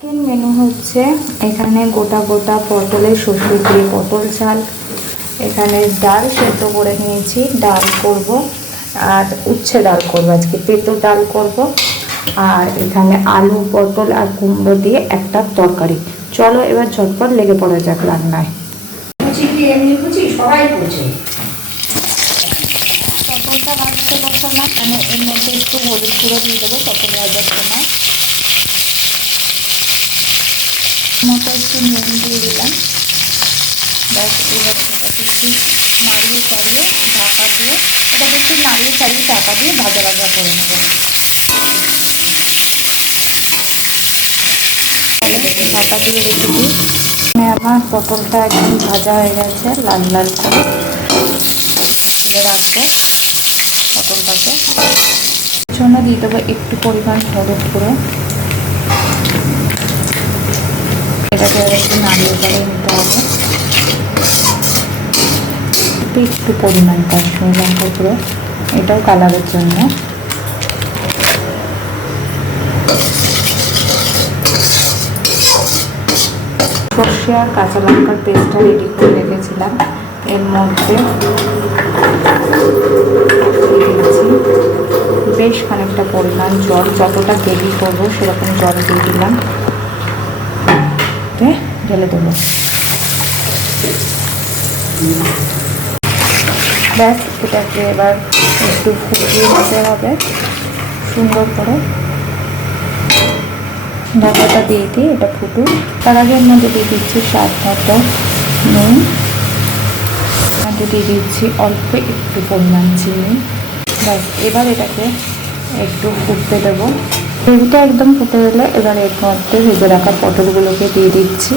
Chicken menu হচ্ছে এখানে গোটা গোটা পটলের সর্ষে দিয়ে পটল ঝাল এখানে ডাল সেদ্ধ করে নিয়েছি ডাল করব। আর উচ্ছে ডাল করব আজকে তেঁতো ডাল করব। আর এখানে আলু পটল আর কুমড়ো দিয়ে একটা তরকারি। চলো এবার ঝটপট লেগে পড়া যাক রান্নায়। সবাই পটলটা ভাজতে বসালাম মানে এর মধ্যে একটু হলুদ গুঁড়ো দিয়ে দেবো পটল ভাজার সময়। মতো একটু নুন দিয়ে দিলাম। ব্যাস, এবার একটু নাড়িয়ে চাড়িয়ে ঢাকা দিয়ে, এটাকে একটু নাড়িয়ে চাড়িয়ে ঢাকা দিয়ে ভাজা ভাজা করে নেব। ঢাকা দিয়ে রেখে দিই আমার পটলটা একদম ভাজা হয়ে গেছে, লাল লাল করে। তুলে রাখব পটলটাকে জন্য দিয়ে দেবো একটু পরিমাণ হলুদ গুঁড়ো এটাকে একটু একটু পরিমাণ কাশ্মীর লঙ্কা গুঁড়ো। এটাও কালারের জন্য। সর্ষে আর কাঁচা লঙ্কার পেস্টটা রেডি করে রেখেছিলাম। এর মধ্যে বেশ খানিকটা পরিমাণ জল। যতটা গ্রেভি করব, সেরকম জল দিয়ে দিলাম। ঢেলে দেবো। ব্যাস, এটাকে এবার একটু ফুটিয়ে নিতে হবে। সুন্দর করে। ঢাকাটা দিয়ে দিয়ে এটা ফুটুক। তার আগে মধ্যে দিয়ে দিচ্ছি স্বাদ মতো নুন মধ্যে দিয়ে দিচ্ছি অল্প একটু পরিমাণ চিনি। ব্যাস, এবার এটাকে একটু ফুটতে দেবো। গ্রেভিটা একদম ফুটে গেলে এবার এর মধ্যে ভেজে রাখা পটলগুলোকে দিয়ে দিচ্ছি।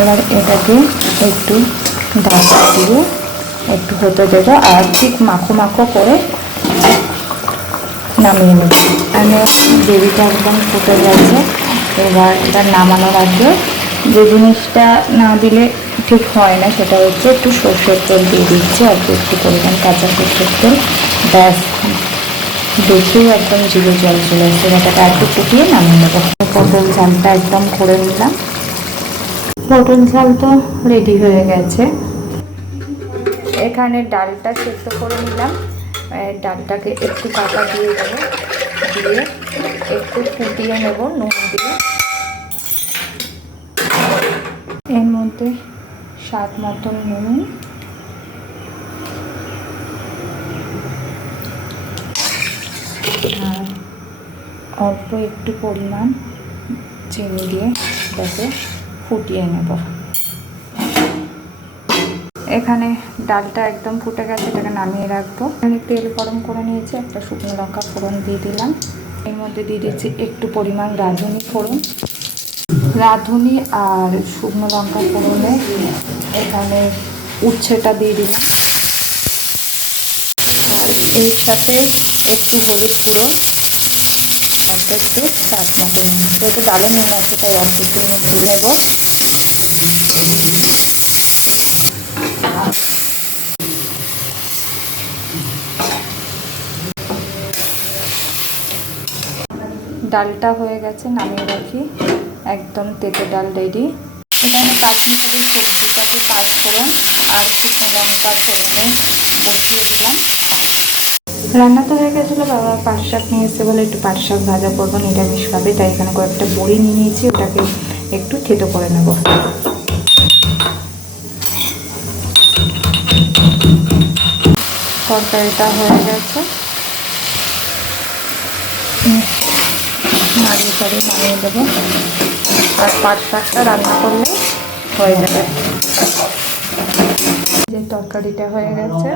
এবার এটাকে একটু ঢাকা দিয়ে একটু হতে দেবো আর ঠিক মাখো মাখো করে নামিয়ে নেব। আমি গ্রেভিটা একদম ফুটে গেছে। এবার এটা নামানোর আগে যে জিনিসটা না দিলে ঠিক হয় না, সেটা হচ্ছে একটু সর্ষের তেল দিয়ে দিচ্ছি অল্প একটু পরিমাণ কাঁচা সর্ষের তেল। ব্যাস দেখেই একদম জিভে জল চলে এসছে এটাকে একটু ফুটিয়ে নামিয়ে নেব। পটল ঝালটা একদম করে নিলাম। পটল ঝাল তো রেডি হয়ে গেছে। এখানে ডালটা সেদ্ধ করে নিলাম। ডালটাকে একটু কাটা দিয়ে দেবো, দিয়ে একটু ফুটিয়ে নেব, নুন দিয়ে। এর মধ্যে স্বাদ মতন নুন। আর অল্প একটু পরিমাণ চিনি দিয়ে এটাকে ফুটিয়ে নেব। এখানে ডালটা একদম ফুটে গেছে, এটাকে নামিয়ে রাখব। এখানে তেল গরম করে নিয়েছি, একটা শুকনো লঙ্কা ফোড়ন দিয়ে দিলাম। এর মধ্যে দিয়ে দিচ্ছি একটু পরিমাণ রাঁধুনি ফোড়ন। রাঁধুনি আর শুকনো লঙ্কা ফোড়নে এখানে উচ্ছেটা দিয়ে দিলাম। আর এর সাথে একটু হলুদ গুঁড়ো অল্প একটু স্বাদ মতো। যেহেতু ডালে নুন আছে, তাই অল্প একটু নুন দিয়ে নেব। ডালটা হয়ে গেছে, নামিয়ে রাখি। একদম তেতো ডাল রেডি। এখানে পাঁচ মিশালি সবজিটাকে পাঁচ ফোড়ন আর শুকনো লঙ্কা ফোড়নে বসিয়ে দিলাম। রান্না তো হয়ে গেছিল, বাবা পাট শাক নিয়ে এসে বলে একটু পাট শাক ভাজা করব, নিরামিষ খাবে, তাই এখানে কয়েকটা বড়ি নিয়ে নিয়েছি, ওটাকে একটু থেতো করে নেব। তরকারিটা হয়ে গেছে। নাড়িয়ে চাড়িয়ে নামিয়ে দেবো। আর পাট শাকটা রান্না করলে হয়ে যাবে। যে তরকারিটা হয়ে গেছে।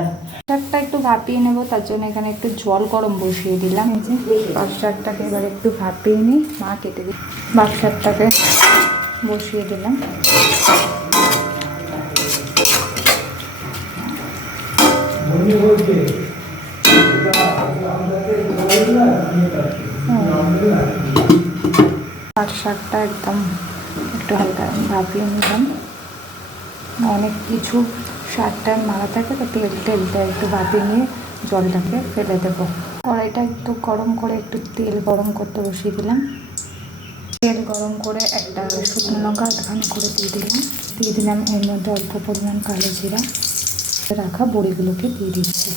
শাকটা একটু ভাপিয়ে নেব, তার জন্য এখানে একটু জল গরম বসিয়ে দিলাম। এই যে পাট শাকটাকে এবার একটু ভাপিয়ে নিই। মা কেটে দিই পাট শাকটাকে বসিয়ে দিলাম। শাকটা একদম একটু হালকা ভাপিয়ে নিলাম। অনেক কিছু শাকটা মারা থাকে, তো তেল তেলটা একটু ভাপিয়ে নিয়ে জলটাকে ফেলে দেবো। কড়াইটা একটু গরম করে একটু তেল গরম করতে বসিয়ে দিলাম। তেল গরম করে একটা শুকনো লঙ্কা আধখানি করে দিয়ে দিলাম। দিয়ে দিলাম এর মধ্যে অল্প পরিমাণ কালো জিরা। রাখা বড়িগুলোকে দিয়ে দিচ্ছি।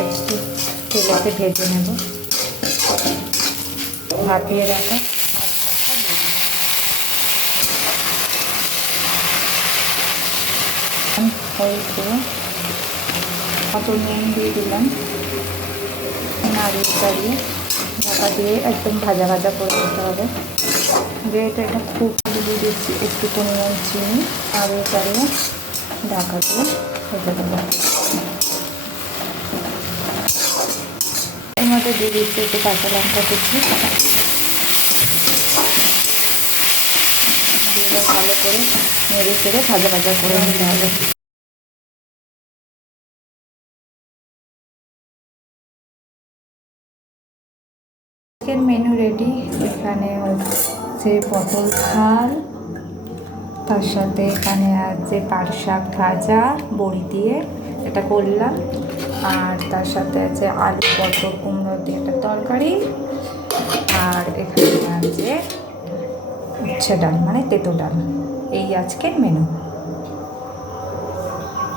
একটু তেলেতে ভেজে নেব। ভাপিয়ে রাখা গুঁড়ো অত নুন দিয়ে দিলাম। নাড়িয়ে চাড়িয়ে ঢাকা দিয়ে একদম ভাজা ভাজা করে দিতে হবে। যেহেতু এটা খুব দিয়ে দিচ্ছি, একটু পরিমাণ চিনি। নাড়িয়ে চাড়িয়ে ঢাকা দিয়ে রেখে দেবো। এর মধ্যে দিয়ে দিচ্ছি একটু কাঁচা লঙ্কা কুচি। দিয়ে ভালো করে নেড়ে চেড়ে ভাজা ভাজা করে নিতে হবে। আজকের মেনু রেডি এখানে হচ্ছে পটল ঝাল তার সাথে এখানে আছে পাট শাক ভাজা, বড়ি দিয়ে এটা করলাম। আর তার সাথে আছে আলু পটল কুমড়ো দিয়ে একটা তরকারি। আর এখানে আছে উচ্ছে ডাল মানে তেতো ডাল। এই আজকের মেনু